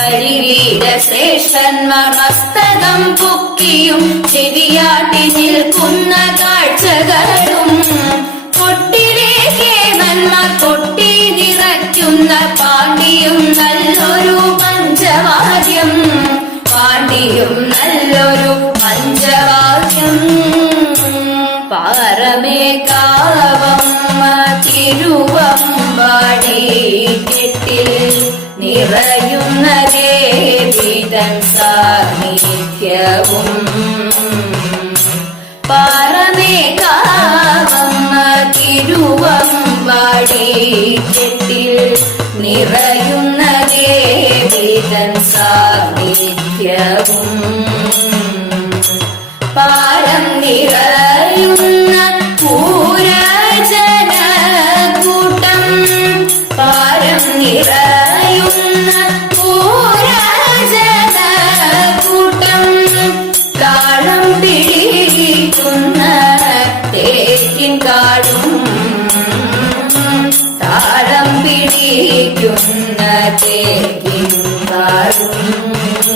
കരിവീരശ്രേഷ്ഠന്മാർ മസ്തകം പൊക്കിയും ചെവിയാട്ടി നിൽക്കുന്ന കാഴ്ചകളും. കൊട്ടിലെ കേമന്മാർ കൊട്ടി നിറയ്ക്കുന്ന പാണ്ഡിയും നല്ലൊരു പഞ്ചവാദ്യം. പാണ്ഡിയും നല്ലൊരു പഞ്ചവാദ്യം. പാറമേകാവമ്മ തിരുവമ്പാടി കെട്ടിൽ നിറയുന്ന ദേവിതൻ സാന്നിധ്യവും. പാറമേകാവമ്മ തിരുവമ്പാടി കെട്ടിൽ നിറയുന്ന ദേവിതൻ സാന്നിധ്യവും. പാരം നിറയുന്ന പൂരജന കൂട്ടം പാരം കൂട്ടം താളം പിടിക്കുന്ന തേക്കിൻ കാടും